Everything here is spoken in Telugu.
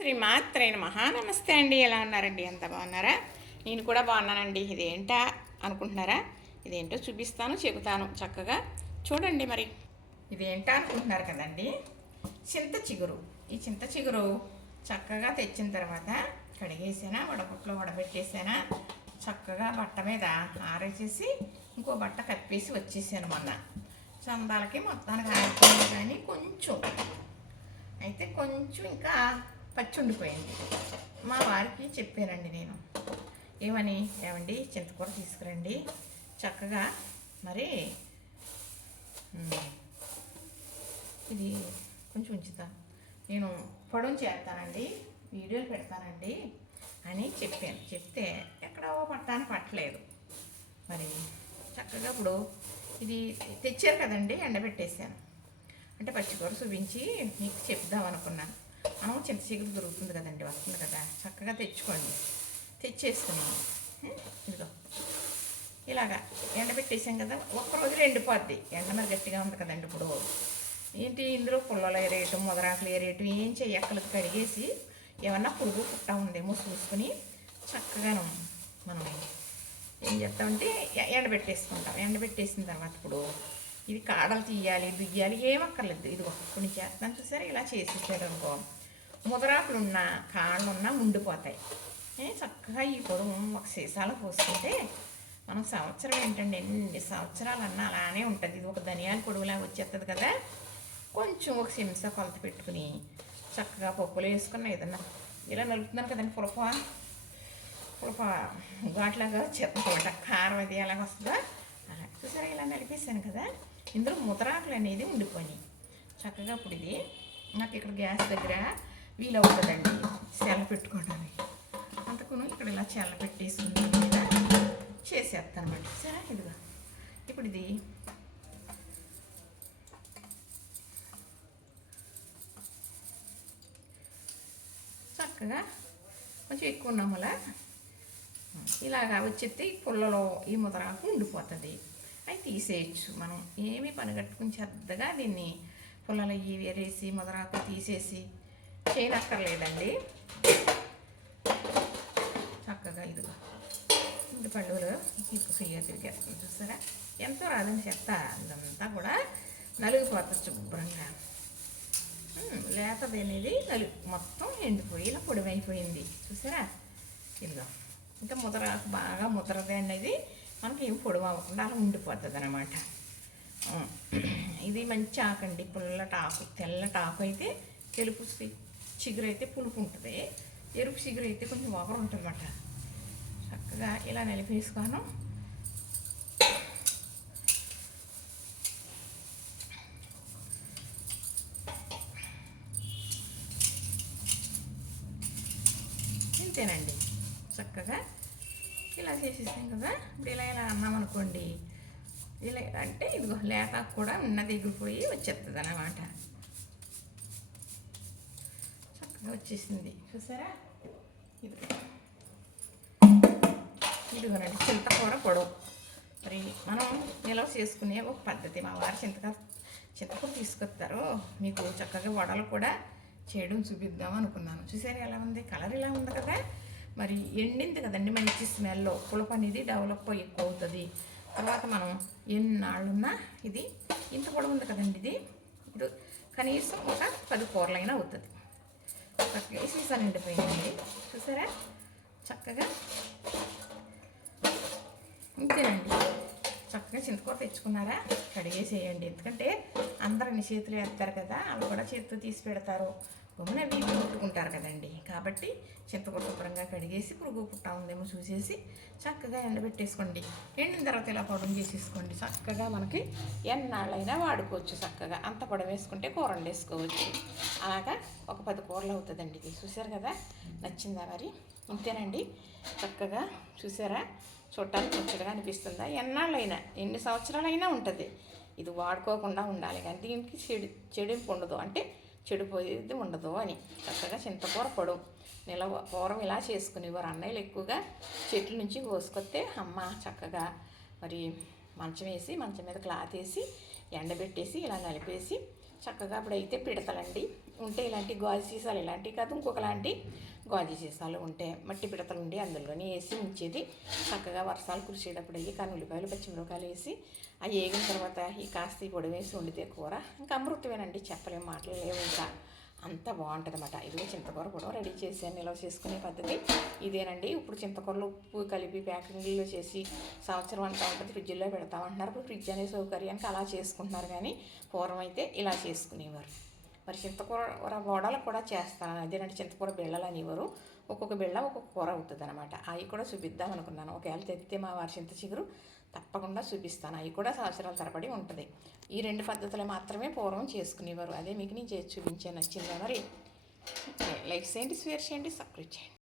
శ్రీమాత్రే నమః. నమస్తే అండి. ఎలా ఉన్నారండి? ఎంత బాగున్నారా? నేను కూడా బాగున్నానండి. ఇదేంటా అనుకుంటున్నారా? ఇదేంటో చూపిస్తాను, చెబుతాను చక్కగా చూడండి. మరి ఇదేంటా అనుకుంటున్నారు కదండి. చింత చిగురు. ఈ చింత చిగురు చక్కగా తెచ్చిన తర్వాత కడిగేసానా, వడపట్లో వడబెట్టేసానా, చక్కగా బట్ట మీద ఆరేసేసి ఇంకో బట్ట కప్పేసి వచ్చేసాను మొన్న. చందాలకి మొత్తానికి ఆరిపోయింది, కానీ కొంచెం ఇంకా పచ్చి ఉండిపోయింది. మా వారికి చెప్పానండి నేను, ఏమండి చింతకూర తీసుకురండి చక్కగా. మరి ఇది కొంచెం ఉంచుతాను, నేను పొడం చేస్తానండి, వీడియోలు పెడతానండి అని చెప్పాను. చెప్తే ఎక్కడో పట్టలేదు. మరి చక్కగా ఇప్పుడు ఇది తెచ్చారు కదండి, ఎండబెట్టేసాను. అంటే పచ్చికూర చూపించి మీకు చెప్దాం అనుకున్నాను. చింత చిగురు దొరుకుతుంది కదండి, వస్తుంది కదా, చక్కగా తెచ్చుకోండి. తెచ్చేసుకున్నాను. ఇదిగో ఇలాగా ఎండబెట్టేసాం కదా, ఒక్కరోజులో ఎండిపోద్ది. ఎండ మరి గట్టిగా ఉంది కదండి. ఇప్పుడు ఏంటి, ఇందులో పుల్లలు ఏరేయటం, ముదరాకులు ఏరేయటం ఏం చెయ్యక్కలకు కడిగేసి ఏమన్నా పురుగు పుట్టా ఉందేమో చూసుకుని చక్కగాను మనం ఏం చేస్తామంటే ఎండబెట్టేసుకుంటాం. ఎండబెట్టేసిన తర్వాత ఇప్పుడు ఇది కాడలు తీయాలి, దుయ్యాలి, ఏమక్కర్లేదు. ఇదిగో కొన్ని చేస్తాను చూసారా, ఇలా చేసేసారు అనుకో, ముదరాకులున్నా కాళ్ళున్నా ఉండిపోతాయి. చక్కగా ఈ పొడవు ఒక సీసాలో పోసుకుంటే మనం సంవత్సరం ఏంటండి, ఎన్ని సంవత్సరాలన్నా అలానే ఉంటుంది. ఇది ఒక ధనియాల పొడవులాగా వచ్చేస్తుంది కదా. కొంచెం ఒక చెంచా కొలత పెట్టుకుని చక్కగా పప్పులు వేసుకున్న ఏదన్నా ఇలా నలుపుతున్నాను కదండి, పులప ఘాట్లాగా వచ్చేస్తుందన్నమాట. కారం అది ఎలాగ వస్తుందో అలా చూసారా, ఇలా నలిపేసాను కదా. ఇందులో ముదరాకులు అనేది ఉండిపోయి చక్కగా. ఇప్పుడు ఇది నాకు ఇక్కడ గ్యాస్ దగ్గర వీలవుతుందండి సెల పెట్టుకోవడానికి. అంతకును ఇక్కడ ఇలా చెల్ల పెట్టేసుకుని ఇలా చేసేస్తాను అనమాట. సరే, ఇదిగా ఇప్పుడు ఇది చక్కగా కొంచెం ఎక్కువ ఉన్నాం అలా ఇలాగా వచ్చేస్తే ఈ పుల్లలో ఈ ముదరాకు ఉండిపోతుంది. అవి తీసేయచ్చు. మనం ఏమీ పని కట్టుకుని శ్రద్ధగా దీన్ని పుల్లలు ఇవి వేరేసి ముదరాకు తీసేసి చేయనక్కర్లేదండి. చక్కగా ఇదిగో ఇంటి పండుగలు ఫ్రీగా తిరిగేస్తుంది చూసారా. ఎంతో రాదని చెత్త ఇదంతా కూడా నలిగిపోతుంది శుభ్రంగా. లేతది అనేది మొత్తం ఎండిపోయి ఇలా పొడివైపోయింది చూసారా. ఇదిగో ఇంకా ముదరాకు బాగా ముదరది అనేది మనకి ఏం పొడవు అవ్వకుండా అలా ఉండిపోతుంది అనమాట. ఇది మంచి ఆకండి, పుల్లటాకు. తెల్లటాకు అయితే తెలుపు చిగురు అయితే పులుపు ఉంటుంది, ఎరుపు చిగురు అయితే కొంచెం వగరు ఉంటుంది అన్నమాట. చక్కగా ఇలా నలిపేసుకోను. ఇంతేనండి, చక్కగా ఇలా చేసేసాం కదా. ఇప్పుడు ఇలా అన్నాం అనుకోండి, ఇలా అంటే ఇదిగో లేక కూడా ఉన్నది ఎగిరిపోయి వచ్చేస్తుంది అన్నమాట. చక్కగా వచ్చేసింది చూసారా. ఇదిగోనండి చింతకూర పొడవు. మరి మనం నిల్వ చేసుకునే ఒక పద్ధతి. మా వారు చింతకూర తీసుకొస్తారు. మీకు చక్కగా వడలు కూడా చేయడం చూపిద్దాం అనుకున్నాను. చూసారా ఎలా ఉంది, కలర్ ఇలా ఉంది కదా. మరి ఎండింది కదండి, మంచి స్మెల్, పులుపు అనేది డెవలప్ ఎక్కువ అవుతుంది. తర్వాత మనం ఎన్నాళ్ళున్నా ఇది ఇంత పొడవు ఉంది కదండి, ఇది కనీసం ఒక 10 కూరలైనా అవుతుంది. చక్కగా సీసా నిండిపోయిందండి చూసారా. చక్కగా ఇంతేనండి. చక్కగా చింతకూర తెచ్చుకున్నారా, కడిగేసేయండి. ఎందుకంటే అందరూ అన్ని చేతులు వేస్తారు కదా, అవి కూడా చేతితో తీసి పెడతారు, గమ్మున అవి ముట్టుకుంటారు కదండి. కాబట్టి చింతకూర శుభ్రంగా కడిగేసి పురుగు పుట్టా ఉందేమో చూసేసి చక్కగా ఎండబెట్టేసుకోండి. ఎండిన తర్వాత ఇలా పొడవు చేసేసుకోండి. చక్కగా మనకి ఎన్నాళ్ళైనా వాడుకోవచ్చు. చక్కగా అంత పొడవు వేసుకుంటే కూరలు వేసుకోవచ్చు. అలాగా ఒక 10 కూరలు అవుతుందండి. ఇది చూసారు కదా, నచ్చిందా మరి? ఇంతేనండి. చక్కగా చూసారా, చూడటానికి ముచ్చటగా అనిపిస్తుందా? ఎన్నాళ్ళైనా ఎన్ని సంవత్సరాలైనా ఉంటుంది. ఇది వాడుకోకుండా ఉండాలి, కానీ దీనికి చెడింపు ఉండదు, అంటే చెడిపోయేది ఉండదు అని. చక్కగా చింతకూర పొడవు నిలవ పూర్వం ఇలా చేసుకునేవారు అన్నయ్యలు. ఎక్కువగా చెట్ల నుంచి కోసుకొస్తే అమ్మ చక్కగా మరి మంచం వేసి, మంచం మీద క్లాత్ వేసి ఎండబెట్టేసి ఇలా నలిపేసి చక్కగా అప్పుడైతే పిడతలండి ఉంటే ఇలాంటి గాజు సీసాలు, ఇలాంటివి కాదు ఇంకొకలాంటి గాజు సీసాలు ఉంటే మట్టి పిడతలు ఉండి అందులోనే వేసి ఉంచేది. చక్కగా వర్షాలు కురిసేటప్పుడు అయ్యి కానీ ఉల్లిపాయలు పచ్చిమిరపకాయలు వేసి అవి వేగిన తర్వాత ఈ కాస్త ఈ పొడి వేసి వండితే కూర ఇంకా అమృతమేనండి, చెప్పలేము, మాటలు లేవు. ఇంకా అంత బాగుంటుంది అన్నమాట. ఇదిగో చింతకూర కూడా రెడీ చేసాను. నిల్వ చేసుకునే పద్ధతి ఇదేనండి. ఇప్పుడు చింతకూరలు ఉప్పు కలిపి ప్యాకింగ్లో చేసి సంవత్సరం అంతా ఉంటుంది, ఫ్రిడ్జ్లో పెడతామంటున్నారు. ఇప్పుడు ఫ్రిడ్జ్ అనే సౌకర్యానికి అలా చేసుకుంటున్నారు, కానీ పూర్వం అయితే ఇలా చేసుకునేవారు. మరి చింతకూర వడలు కూడా చేస్తాను, అదేనంటే చింతకూర బిళ్ళలు అనేవారు. ఒక్కొక్క బిళ్ళ ఒక్కొక్క కూర అవుతుంది అనమాట. అవి కూడా చూపిద్దాం అనుకున్నాను. ఒకవేళ తెస్తే మా వారి చింత చిగురు తప్పకుండా చూపిస్తాను. అవి కూడా సంవత్సరాల తరబడి ఉంటుంది. ఈ 2 పద్ధతులు మాత్రమే పూర్వం చేసుకునేవారు. అదే మీకు నేను చేసి చూపించాను. నచ్చిందా మరి? లైక్ చేయండి, షేర్ చేయండి, సబ్స్క్రైబ్ చేయండి.